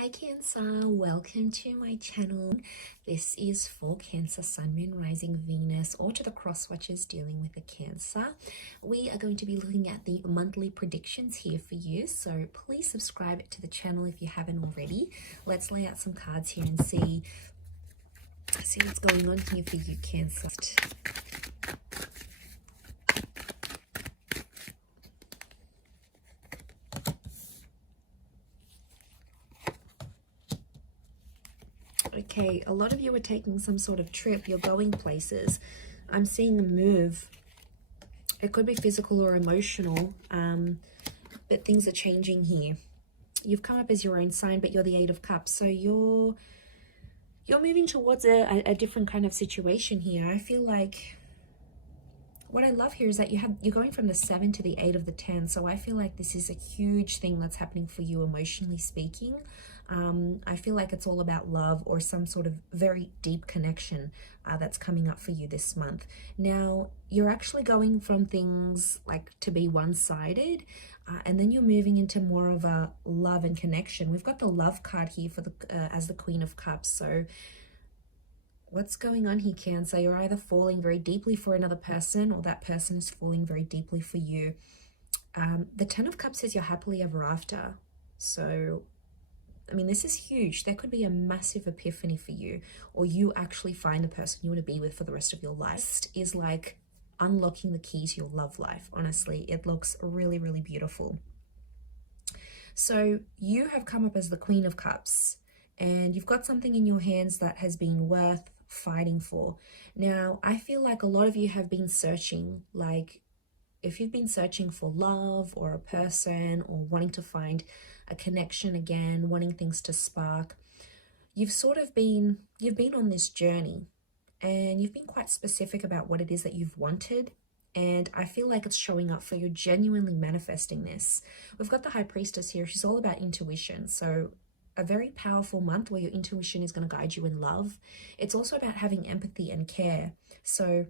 Hi Cancer, welcome to my channel. This is for Cancer, Sun, Moon, Rising, Venus, or to the cross watchers dealing with a Cancer. We are going to be looking at the monthly predictions here for you, so please subscribe to the channel if you haven't already. Let's lay out some cards here and see what's going on here for you, Cancer. Okay, a lot of you are taking some sort of trip. You're going places. I'm seeing a move. It could be physical or emotional, but things are changing here. You've come up as your own sign, but you're the Eight of Cups. So you're moving towards a different kind of situation here. I feel like what I love here is that you're going from the 7 to the 8 of the 10. So I feel like this is a huge thing that's happening for you emotionally speaking. I feel like it's all about love or some sort of very deep connection that's coming up for you this month. Now, you're actually going from things like to be one-sided, and then you're moving into more of a love and connection. We've got the love card here for the as the Queen of Cups. So what's going on here, Cancer? You're either falling very deeply for another person, or that person is falling very deeply for you. The 10 of Cups says you're happily ever after. So I mean, this is huge. There could be a massive epiphany for you, or you actually find the person you want to be with for the rest of your life. This is like unlocking the key to your love life. Honestly, it looks really, really beautiful. So you have come up as the Queen of Cups, and you've got something in your hands that has been worth fighting for. Now, I feel like a lot of you have been searching, like if you've been searching for love or a person or wanting to find a connection again, wanting things to spark, you've been on this journey, and you've been quite specific about what it is that you've wanted. And I feel like it's showing up for you, genuinely manifesting this. We've got the High Priestess here. She's all about intuition. So a very powerful month where your intuition is going to guide you in love. It's also about having empathy and care. So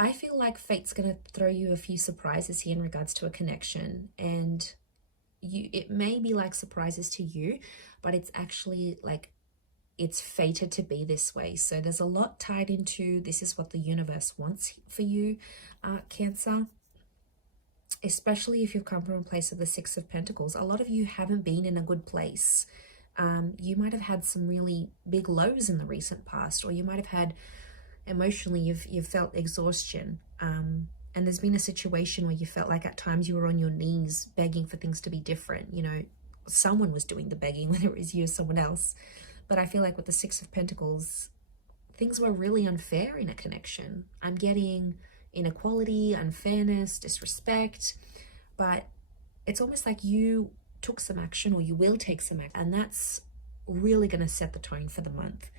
I feel like fate's going to throw you a few surprises here in regards to a connection, and it may be like surprises to you, but it's actually like it's fated to be this way. So there's a lot tied into this is what the universe wants for you, Cancer, especially if you've come from a place of the Six of Pentacles. A lot of you haven't been in a good place. You might have had some really big lows in the recent past, or you might have had emotionally you've felt exhaustion, and there's been a situation where you felt like at times you were on your knees begging for things to be different. You know, someone was doing the begging, whether it was you or someone else. But I feel like with the Six of Pentacles, things were really unfair in a connection. I'm getting inequality, unfairness, disrespect, but it's almost like you took some action, or you will take some action, and that's really going to set the tone for the month.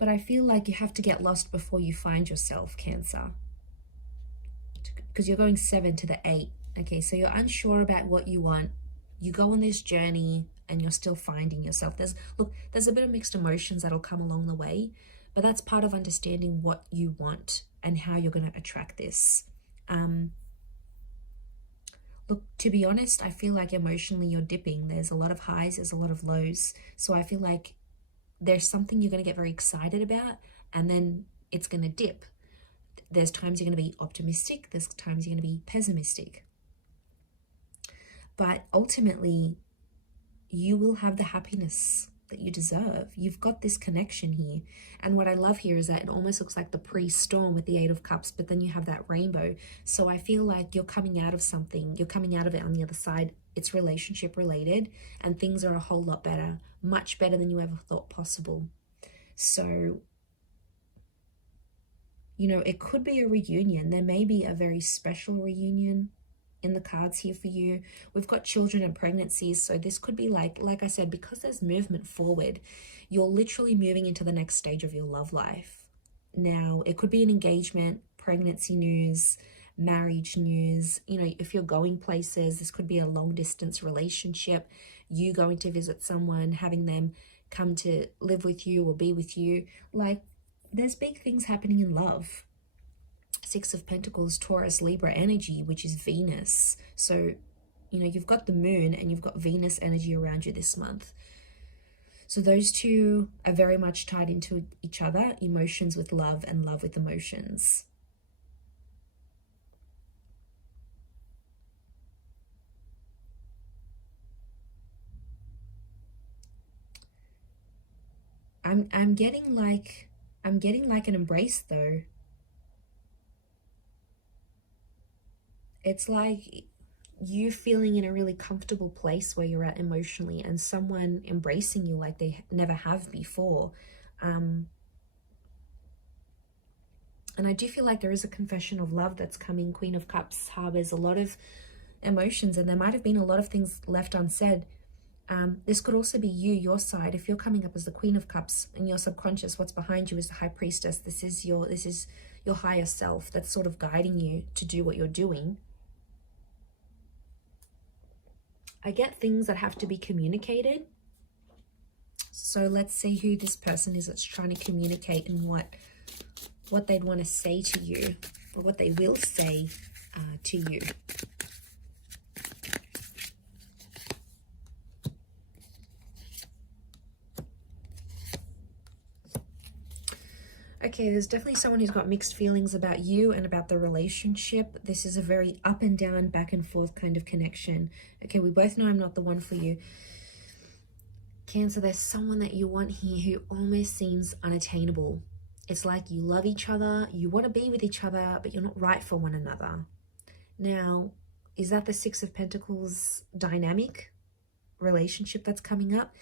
But I feel like you have to get lost before you find yourself, Cancer, because you're going 7 to the 8. Okay, so you're unsure about what you want. You go on this journey and you're still finding yourself. There's a bit of mixed emotions that'll come along the way, but that's part of understanding what you want and how you're going to attract this. Look, to be honest, I feel like emotionally you're dipping. There's a lot of highs, there's a lot of lows. So I feel like there's something you're going to get very excited about, and then it's going to dip. There's times you're going to be optimistic, there's times you're going to be pessimistic. But ultimately, you will have the happiness that you deserve. You've got this connection here. And what I love here is that it almost looks like the pre-storm with the Eight of Cups, but then you have that rainbow. So I feel like you're coming out of something, you're coming out of it on the other side. It's relationship related, and things are a whole lot better, much better than you ever thought possible. So, you know, it could be a reunion. There may be a very special reunion in the cards here for you. We've got children and pregnancies, so this could be like I said, because there's movement forward, you're literally moving into the next stage of your love life. Now, it could be an engagement, pregnancy news, marriage news. You know, if you're going places, this could be a long distance relationship, you going to visit someone, having them come to live with you or be with you. Like, there's big things happening in love. Six of Pentacles, Taurus, Libra energy, which is Venus. So you know, you've got the moon and you've got Venus energy around you this month. So those two are very much tied into each other, emotions with love and love with emotions. I'm getting like an embrace though. It's like you feeling in a really comfortable place where you're at emotionally, and someone embracing you like they never have before. And I do feel like there is a confession of love that's coming. Queen of Cups harbors a lot of emotions, and there might have been a lot of things left unsaid. This could also be you, your side. If you're coming up as the Queen of Cups and your subconscious, what's behind you is the High Priestess. This is your higher self that's sort of guiding you to do what you're doing. I get things that have to be communicated. So let's see who this person is that's trying to communicate and what they'd want to say to you, or what they will say to you. Okay, there's definitely someone who's got mixed feelings about you and about the relationship. This is a very up and down, back and forth kind of connection. Okay, we both know I'm not the one for you. Cancer, there's someone that you want here who almost seems unattainable. It's like you love each other, you want to be with each other, but you're not right for one another. Now, is that the Six of Pentacles dynamic relationship that's coming up?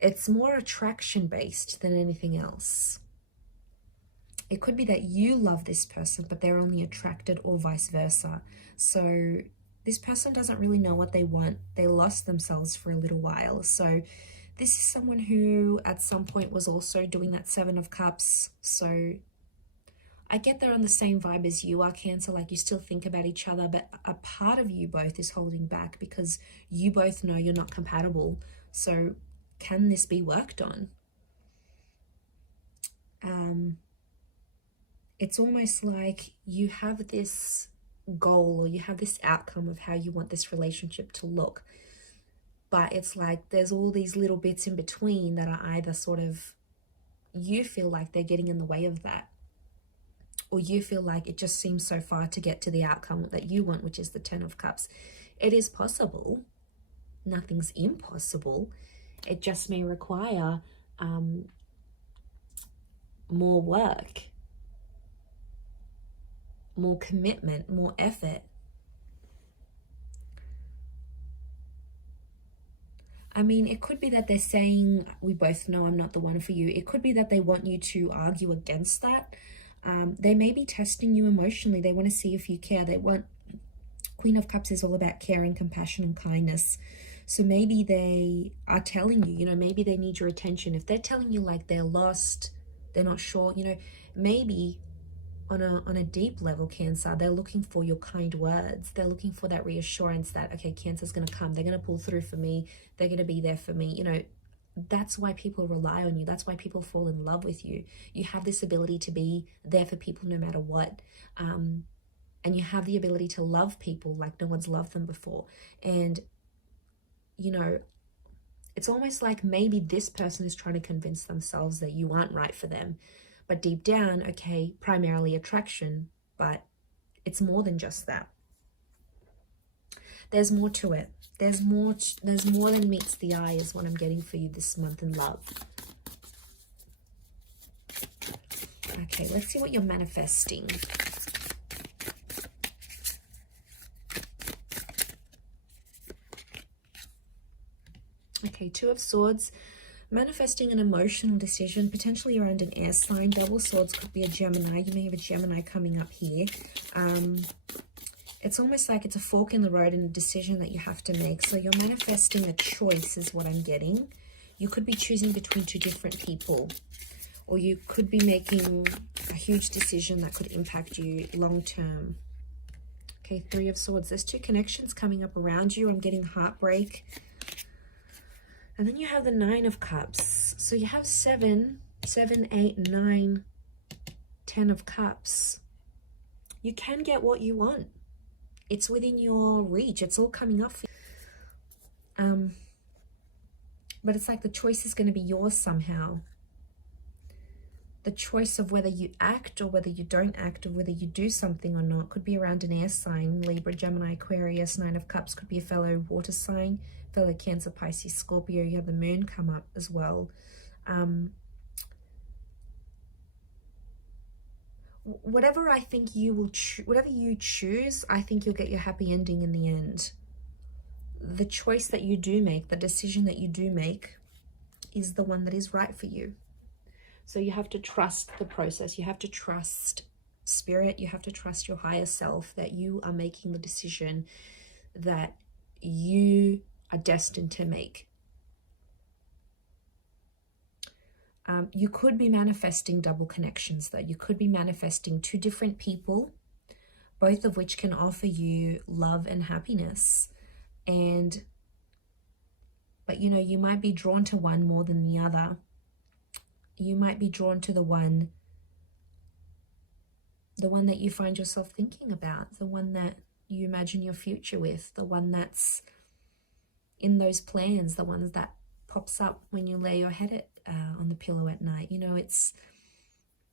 It's more attraction-based than anything else. It could be that you love this person, but they're only attracted, or vice versa. So this person doesn't really know what they want. They lost themselves for a little while. So this is someone who at some point was also doing that Seven of Cups. So I get they're on the same vibe as you are, Cancer. Like, you still think about each other, but a part of you both is holding back because you both know you're not compatible. So can this be worked on? It's almost like you have this goal, or you have this outcome of how you want this relationship to look. But it's like there's all these little bits in between that are either sort of, you feel like they're getting in the way of that, or you feel like it just seems so far to get to the outcome that you want, which is the Ten of Cups. It is possible. Nothing's impossible. It just may require more work, more commitment, more effort. I mean, it could be that they're saying, we both know I'm not the one for you. It could be that they want you to argue against that. They may be testing you emotionally. They want to see if you care. Queen of Cups is all about caring, compassion, and kindness. So maybe they are telling you, maybe they need your attention. If they're telling you like they're lost, they're not sure, maybe on a deep level, Cancer, they're looking for your kind words. They're looking for that reassurance that, okay, Cancer's going to come. They're going to pull through for me. They're going to be there for me. That's why people rely on you. That's why people fall in love with you. You have this ability to be there for people no matter what. And you have the ability to love people like no one's loved them before. And, it's almost like maybe this person is trying to convince themselves that you aren't right for them. But deep down, okay, primarily attraction, but it's more than just that. There's more to it. There's more than meets the eye is what I'm getting for you this month in love. Okay, let's see what you're manifesting. Okay, Two of Swords. Manifesting an emotional decision, potentially around an air sign. Double Swords could be a Gemini. You may have a Gemini coming up here. It's almost like it's a fork in the road and a decision that you have to make. So you're manifesting a choice is what I'm getting. You could be choosing between two different people, or you could be making a huge decision that could impact you long term. Okay, Three of Swords. There's two connections coming up around you. I'm getting heartbreak. And then you have the Nine of Cups. So you have 7, 8, 9, 10 of Cups. You can get what you want. It's within your reach. It's all coming up for you. But it's like the choice is going to be yours somehow. The choice of whether you act or whether you don't act, or whether you do something or not, could be around an air sign, Libra, Gemini, Aquarius. Nine of Cups could be a fellow water sign, fellow Cancer, Pisces, Scorpio. You have the moon come up as well. Whatever I think you will whatever you choose, I think you'll get your happy ending in the end. The choice that you do make, the decision that you do make, is the one that is right for you. So you have to trust the process. You have to trust spirit. You have to trust your higher self that you are making the decision that you are destined to make. You could be manifesting double connections, though. You could be manifesting two different people, both of which can offer you love and happiness. But you know, you might be drawn to one more than the other. You might be drawn to the one that you find yourself thinking about, the one that you imagine your future with, the one that's in those plans, the ones that pops up when you lay your head on the pillow at night. You know,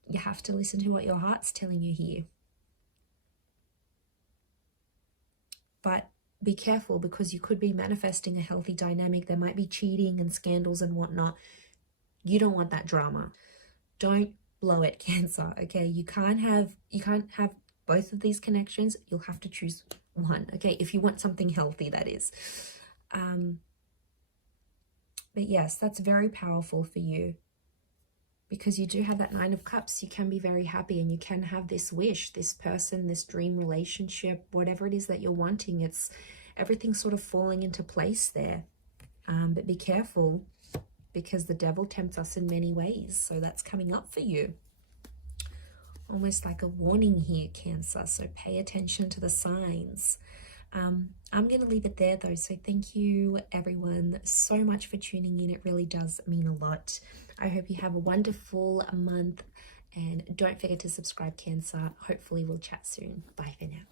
you have to listen to what your heart's telling you here. But be careful, because you could be manifesting a healthy dynamic. There might be cheating and scandals and whatnot. You don't want that drama. Don't blow it, Cancer. Okay, you can't have both of these connections. You'll have to choose one. Okay, if you want something healthy, that is. But yes, that's very powerful for you, because you do have that Nine of Cups. You can be very happy, and you can have this wish, this person, this dream relationship, whatever it is that you're wanting. It's everything sort of falling into place there. But be careful, because the devil tempts us in many ways. So that's coming up for you. Almost like a warning here, Cancer. So pay attention to the signs. I'm going to leave it there, though. So thank you, everyone, so much for tuning in. It really does mean a lot. I hope you have a wonderful month. And don't forget to subscribe, Cancer. Hopefully we'll chat soon. Bye for now.